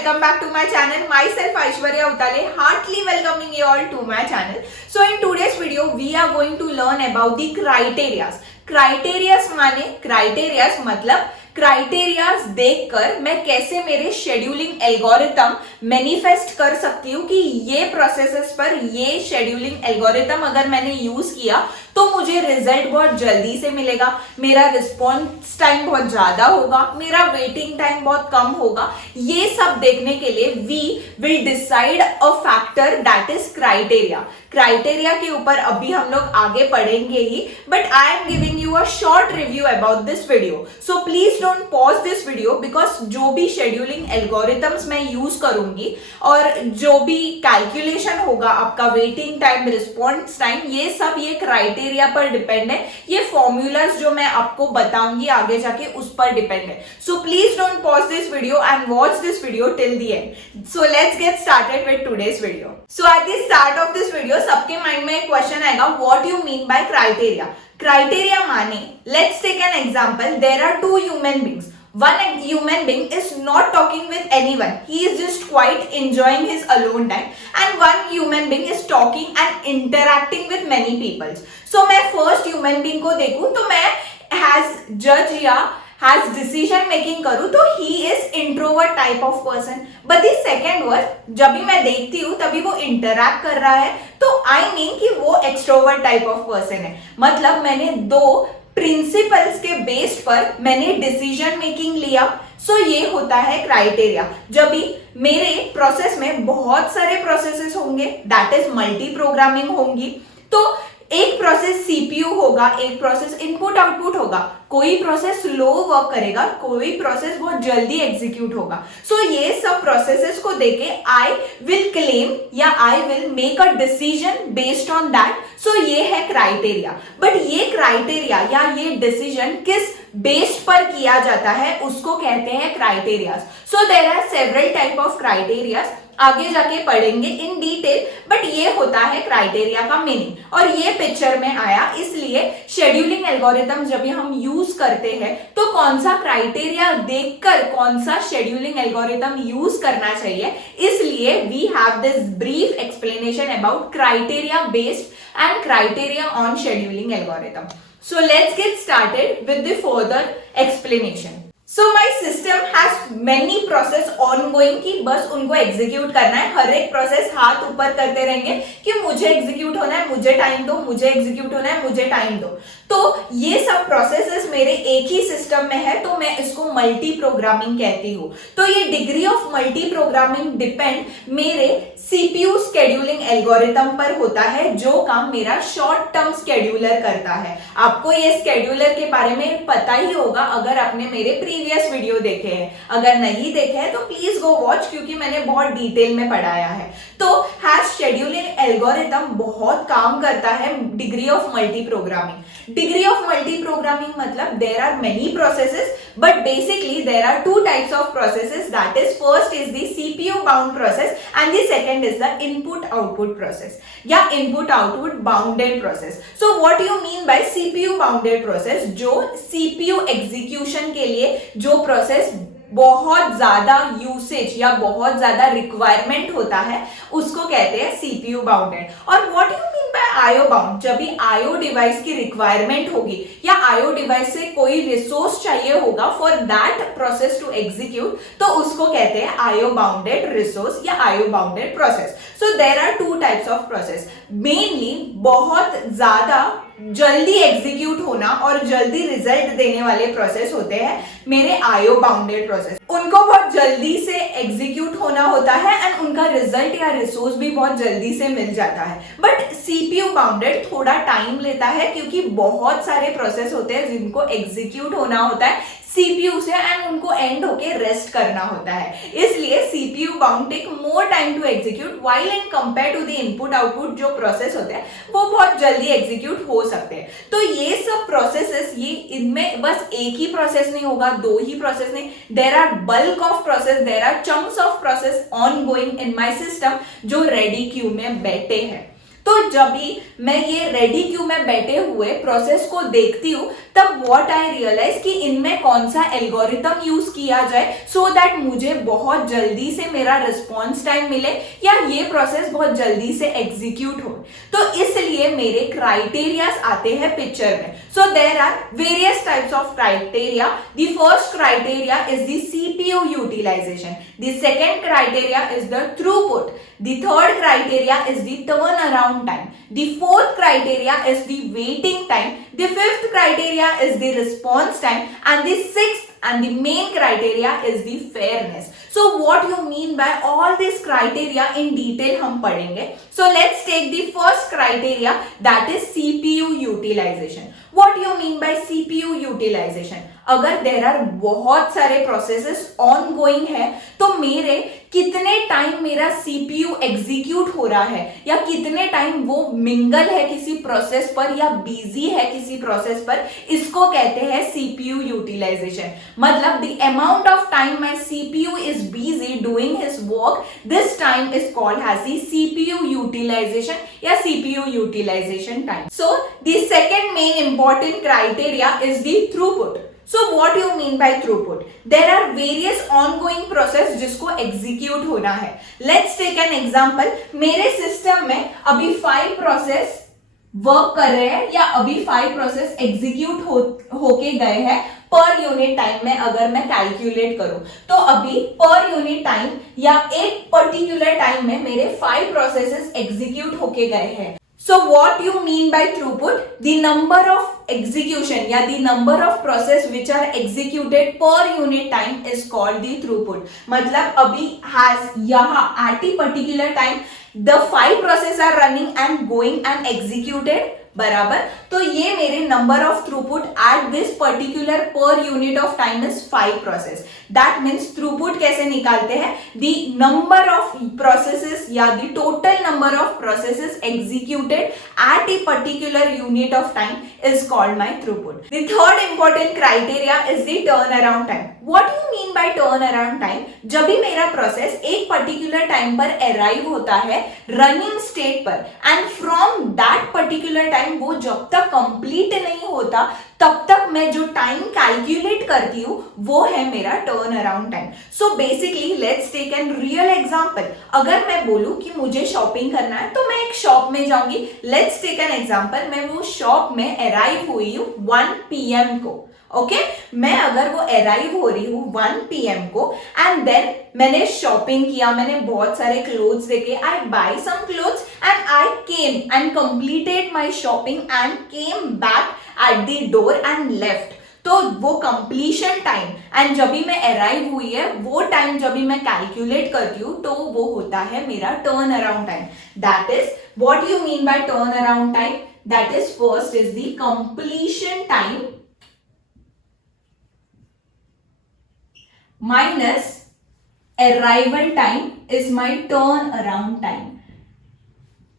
welcome back to my channel. Myself Aishwarya Utale, heartily welcoming you all to my channel. So in today's video, we are going to learn about the criterias. Criterias माने criterias मतलब criterias देखकर मैं कैसे मेरे scheduling algorithm manifest कर सकती हूँ कि ये प्रोसेसेस पर ये शेड्यूलिंग एल्गोरिथम अगर मैंने यूज किया तो मुझे रिजल्ट बहुत जल्दी से मिलेगा, मेरा रिस्पॉन्स टाइम बहुत ज्यादा होगा, मेरा वेटिंग टाइम बहुत कम होगा। ये सब देखने के लिए we will decide a factor that is criteria. Criteria के ऊपर अभी हम लोग आगे पढ़ेंगे ही, but I am giving you a short review about this video. So please don't pause this video because जो भी शेड्यूलिंग एल्गोरिथम्स मैं यूज करूंगी और जो भी कैलकुलेशन होगा आपका वेटिंग टाइम, रिस्पॉन्स टाइम, ये सब ये क्राइटेरिया पर डिपेंड है। ये फॉर्मूलाज जो मैं आपको बताऊंगी आगे जाके उस पर डिपेंड है। So please don't pause this video and watch this video till the end. So let's get started with today's video. So at the start of this video सबके माइंड में एक क्वेश्चन आएगा, what you mean by criteria. Criteria माने, let's take an example, there are two human beings. One human being is not talking with anyone. He is just quite enjoying his alone time. And one human being is talking and interacting with many people. So मैं first human being को देखूं तो मैं has judge या has decision making करूं तो he is introvert type of person. But the second one, जब भी मैं देखती हूँ तभी वो interact कर रहा है तो I mean कि वो extrovert type of person है। मतलब मैंने दो प्रिंसिपल्स के बेस पर मैंने डिसीजन मेकिंग लिया। सो ये होता है क्राइटेरिया। जब भी मेरे प्रोसेस में बहुत सारे प्रोसेसेस होंगे, दैट इज मल्टी प्रोग्रामिंग होंगी, तो एक प्रोसेस सीपीयू होगा, एक प्रोसेस इनपुट आउटपुट होगा, कोई प्रोसेस स्लो वर्क करेगा, कोई प्रोसेस बहुत जल्दी एग्जीक्यूट होगा। सो ये सब प्रोसेसेस को देके आई विल क्लेम या I will make a decision based on that. So ये है क्राइटेरिया। बट ये क्राइटेरिया या ये डिसीजन किस बेस्ड पर किया जाता है उसको कहते हैं criterias. So there are several type of criterias, आगे जाके पढ़ेंगे इन डिटेल, बट ये होता है क्राइटेरिया का मीनिंग। और ये पिक्चर में आया इसलिए शेड्यूलिंग एल्गोरिथम जब हम यूज करते हैं तो कौन सा क्राइटेरिया देखकर कौन सा शेड्यूलिंग एल्गोरिथम यूज करना चाहिए, इसलिए we have this brief explanation about criteria based and criteria on scheduling algorithm. So let's get started with the further explanation. So my system has many process ongoing कि बस उनको execute करना है। हर एक process हाथ ऊपर करते रहेंगे कि मुझे एग्जीक्यूट होना है, मुझे टाइम दो, मुझे एग्जीक्यूट होना है, मुझे टाइम दो। तो ये सब प्रोसेसेस मेरे एक ही सिस्टम में है तो मैं इसको मल्टी प्रोग्रामिंग कहती हूँ। तो ये degree of multi programming depend मेरे सीपीयू स्केड्यूलिंग एल्गोरिथम पर होता है, जो काम मेरा शॉर्ट टर्म स्केड्यूलर करता है। आपको ये स्केड्यूलर के बारे में पता ही होगा अगर आपने मेरे प्रीवियस वीडियो देखे हैं। अगर नहीं देखे हैं तो प्लीज गो वॉच, क्योंकि मैंने बहुत डिटेल में पढ़ाया है। तो हैश शेड्यूलिंग एल्गोरिथम बहुत काम करता है degree of multi programming. Degree of multi programming मतलब there are many processes, but basically there are two types of processes, that is first is the CPU bound process and the second is the input output process या input output bounded process. So what you mean by CPU bounded process, जो CPU execution के लिए जो process बहुत ज्यादा usage या बहुत ज्यादा रिक्वायरमेंट होता है उसको कहते हैं सीपीयू बाउंडेड। और what you mean bye IO bound, जब भी आईओ डिवाइस की रिक्वायरमेंट होगी या आईओ डिवाइस से कोई रिसोर्स चाहिए होगा for that process to execute, तो उसको कहते हैं आईओ बाउंडेड रिसोर्स या IO bounded process. So there are two types of process. Mainly बहुत ज्यादा जल्दी एग्जीक्यूट होना और जल्दी रिजल्ट देने वाले प्रोसेस होते हैं मेरे आईओ बाउंडेड प्रोसेस। उनको बहुत जल्दी से एग्जीक्यूट होना होता है एंड उनका रिजल्ट या रिसोर्स भी बहुत जल्दी से मिल जाता है। बट सीपीयू बाउंडेड थोड़ा टाइम लेता है क्योंकि बहुत सारे प्रोसेस होते हैं जिनको एग्जीक्यूट होना होता है सीपीयू से एंड उनको एंड होके रेस्ट करना होता है, इसलिए CPU bound take more time to execute while in compare to the input output जो प्रोसेस होते हैं वो बहुत जल्दी एग्जीक्यूट हो सकते हैं। तो ये सब प्रोसेसेस, ये इनमें बस एक ही प्रोसेस नहीं होगा, दो ही प्रोसेस नहीं, there are bulk of process, there are chunks of process on going in my system जो रेडी क्यू में बैठे हैं। तो जब भी मैं ये रेडी क्यू में बैठे हुए प्रोसेस को देखती हूँ तब व्हाट आई रियलाइज कि इनमें कौन सा एल्गोरिथम यूज किया जाए सो दैट मुझे बहुत जल्दी से मेरा रिस्पॉन्स टाइम मिले या ये प्रोसेस बहुत जल्दी से एग्जीक्यूट हो। तो इसलिए मेरे क्राइटेरियाज आते हैं पिक्चर में। So there are various types of criteria. The first criteria is the CPU utilization, the second criteria is the throughput, the third criteria is the turnaround time, the fourth criteria is the waiting time, the fifth criteria is the response time, and the sixth and the main criteria is the fairness. So what you mean by all these criteria in detail हम पढ़ेंगे. So let's take the first criteria, that is CPU utilization. What you mean by CPU utilization? अगर there are बहुत सारे processes ongoing है तो मेरे कितने time मेरा सीपीयू एग्जीक्यूट हो रहा है या कितने टाइम वो मिंगल है किसी प्रोसेस पर या बिजी है किसी प्रोसेस पर, इसको कहते हैं सीपीयू यूटिलाइजेशन। मतलब the amount of time my CPU is busy doing his work, this time is called as the CPU utilization या CPU utilization time. So the second main important criteria is the throughput. So what you mean by throughput? There are various ongoing process जिसको execute होना है। Let's take an example. मेरे system में अभी 5 process work कर रहे हैं या अभी 5 प्रोसेस एग्जीक्यूट होके गए हैं पर यूनिट टाइम में। अगर मैं कैलकुलेट करूं तो अभी पर यूनिट टाइम या एक पर्टिकुलर टाइम में मेरे 5 प्रोसेसेस एग्जीक्यूट होके गए हैं। So what you mean by throughput? The number of execution या the number of process which are executed per unit time is called the throughput. मतलब अभी has यहाँ at a particular time the 5 process are running and going and executed, बराबर। तो ये मेरे number of throughput at this particular per unit of time is 5 process. That means throughput कैसे निकालते हैं? द नंबर ऑफ प्रोसेसेस या the total number of processes executed eight a particular unit of time is called my throughput. The third important criteria is the turn around time. What you mean by turn around time? जब भी मेरा process एक particular time पर arrive होता है running state पर and from that particular time वो जब तक कंप्लीट नहीं होता तब तक मैं जो टाइम कैलकुलेट करती हूँ वो है मेरा turn around time. So basically let's take an real example. अगर मैं बोलूँ कि मुझे शॉपिंग करना है तो मैं एक शॉप में जाऊंगी। लेट्स टेक एन एग्जांपल, मैं वो शॉप में अराइव हुई हूँ 1 PM को। ओके मैं अगर वो अराइव हो रही हूँ 1 PM को एंड देन मैंने शॉपिंग किया, मैंने बहुत सारे क्लोथ्स देखे, I buy some clothes and I came and completed my shopping and came back at the door and left. तो वो कंप्लीशन टाइम एंड जब भी मैं अराइव हुई है वो टाइम जब भी मैं कैलकुलेट करती हूँ तो वो होता है मेरा turn around time. That is what you mean by turn around time? That is first is the completion time minus arrival time is my turn around time।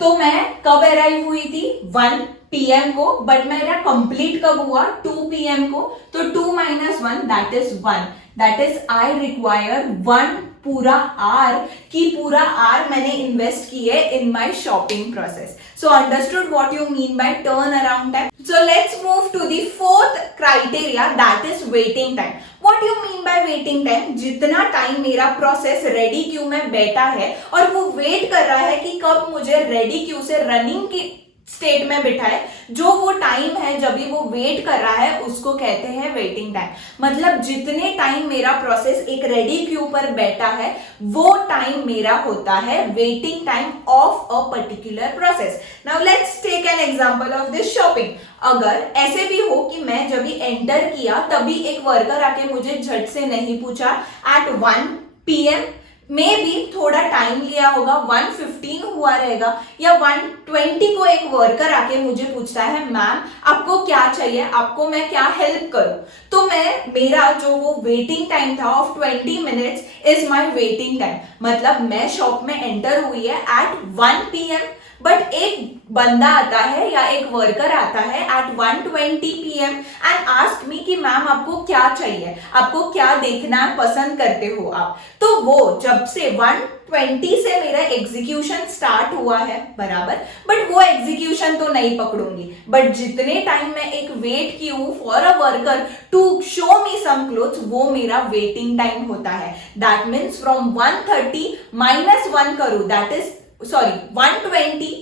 तो मैं कब अराइव हुई थी 1 PM को, बट मेरा कंप्लीट कब हुआ 2 PM को। तो 2 - 1 that is 1। That is I require 1 पूरा आर की पूरा आर मैंने इन्वेस्ट की है in my shopping process. So understood what you mean by turn around time. So let's move to the fourth criteria that is waiting time. What you mean by waiting time? जितना time मेरा process ready queue में बैठा है और वो wait कर रहा है कि कब मुझे रेडी क्यू से रनिंग की स्टेट में बिठाए, जो वो टाइम है जब भी वो वेट कर रहा है उसको कहते हैं वेटिंग टाइम। मतलब जितने टाइम मेरा प्रोसेस एक रेडी क्यू पर बैठा है वो टाइम मेरा होता है waiting time of a particular process. Now let's take an example of this shopping. अगर ऐसे भी हो कि मैं जब भी एंटर किया तभी एक वर्कर आके मुझे झट से नहीं पूछा एट 1 PM, मे भी थोड़ा टाइम लिया होगा, 1:15 हुआ रहेगा या 1:20 को एक वर्कर आके मुझे पूछता है मैम आपको क्या चाहिए, आपको मैं क्या हेल्प करूं। तो मेरा जो वो वेटिंग टाइम था of 20 minutes is my waiting time. मतलब मैं शॉप में एंटर हुई है एट 1 PM, बट एक बंदा आता है या एक वर्कर आता है at 1:20 PM and ask me कि मैम आपको क्या चाहिए, आपको क्या देखना पसंद करते हो आप। तो वो जब से 1:20 से मेरा एग्जीक्यूशन स्टार्ट हुआ है बराबर, बट वो एग्जीक्यूशन तो नहीं पकड़ूंगी, बट जितने टाइम मैं एक वेट की हूं for a worker to show me some clothes, वो मेरा वेटिंग टाइम होता है। दैट मीन्स फ्रॉम 1:30 -1 करूं, दैट इज सॉरी 1:20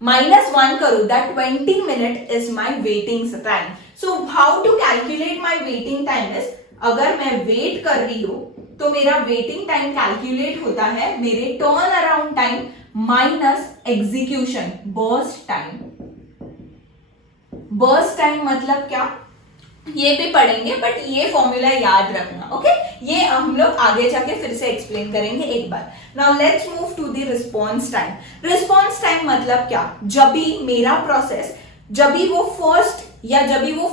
-1 करूं, that 20 minute is my waiting time. So how to calculate my waiting time is, अगर मैं वेट कर रही हूं तो मेरा वेटिंग टाइम कैलकुलेट होता है मेरे turn around time minus execution burst time. Burst time मतलब क्या, ये भी पढ़ेंगे, बट ये फॉर्मूला याद रखना, ओके। ये हम लोग आगे जाके फिर से एक्सप्लेन करेंगे एक बार। Now let's move to the response time. Response time मतलब क्या, जब भी मेरा प्रोसेस जब भी वो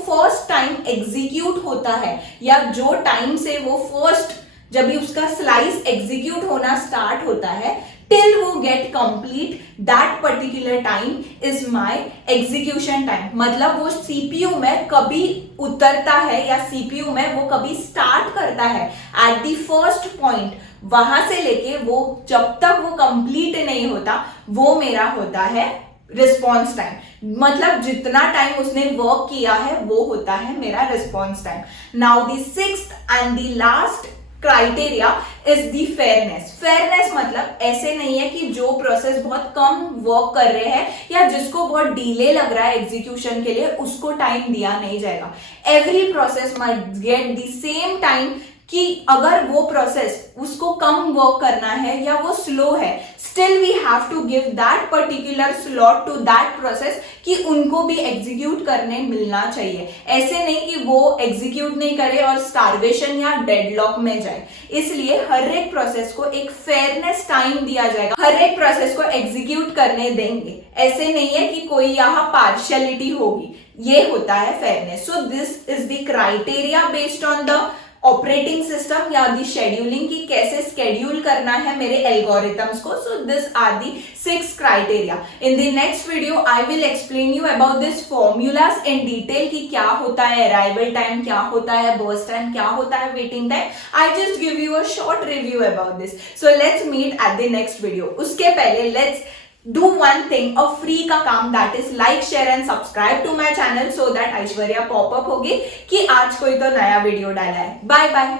फर्स्ट टाइम एग्जीक्यूट होता है, या जो टाइम से वो फर्स्ट जब भी उसका स्लाइस एग्जीक्यूट होना स्टार्ट होता है, टिल वो get complete, that particular time is my execution time. मतलब वो सीपीयू में कभी उतरता है या सीपीयू में वो कभी स्टार्ट करता है एट द फर्स्ट पॉइंट, वहां से लेके वो जब तक वो कंप्लीट नहीं होता, वो मेरा होता है रिस्पॉन्स टाइम। मतलब जितना टाइम उसने वर्क किया है वो होता है मेरा response time. Now the sixth and the last criteria is the fairness. Fairness मतलब ऐसे नहीं है कि जो प्रोसेस बहुत कम वर्क कर रहे हैं या जिसको बहुत डिले लग रहा है एग्जीक्यूशन के लिए, उसको टाइम दिया नहीं जाएगा। Every process must get the same time, कि अगर वो प्रोसेस उसको कम वर्क करना है या वो स्लो है, still we have to give that particular slot to that process, कि उनको भी एग्जीक्यूट करने मिलना चाहिए। ऐसे नहीं कि वो एग्जीक्यूट नहीं करे और स्टार्वेशन या डेडलॉक में जाए। इसलिए हर एक प्रोसेस को एक फेयरनेस टाइम दिया जाएगा, हर एक प्रोसेस को एग्जीक्यूट करने देंगे। ऐसे नहीं है कि कोई यहाँ पार्शियलिटी होगी, ये होता है fairness. So this is the criteria based on the operating system या दी शेड्यूलिंग, की कैसे शेड्यूल करना है मेरे एल्गोरिथम्स को। So this are the 6 criteria. In the next video I will explain you about this formulas in detail, कि क्या होता है अराइवल टाइम, क्या होता है बर्स्ट टाइम, क्या होता है waiting time. I just give you a short review about this. So let's meet at the next video. उसके पहले let's do one thing, a free का काम, that is like, share and subscribe to my channel so that ऐश्वर्या pop up होगी कि आज कोई तो नया वीडियो डाला है। Bye bye.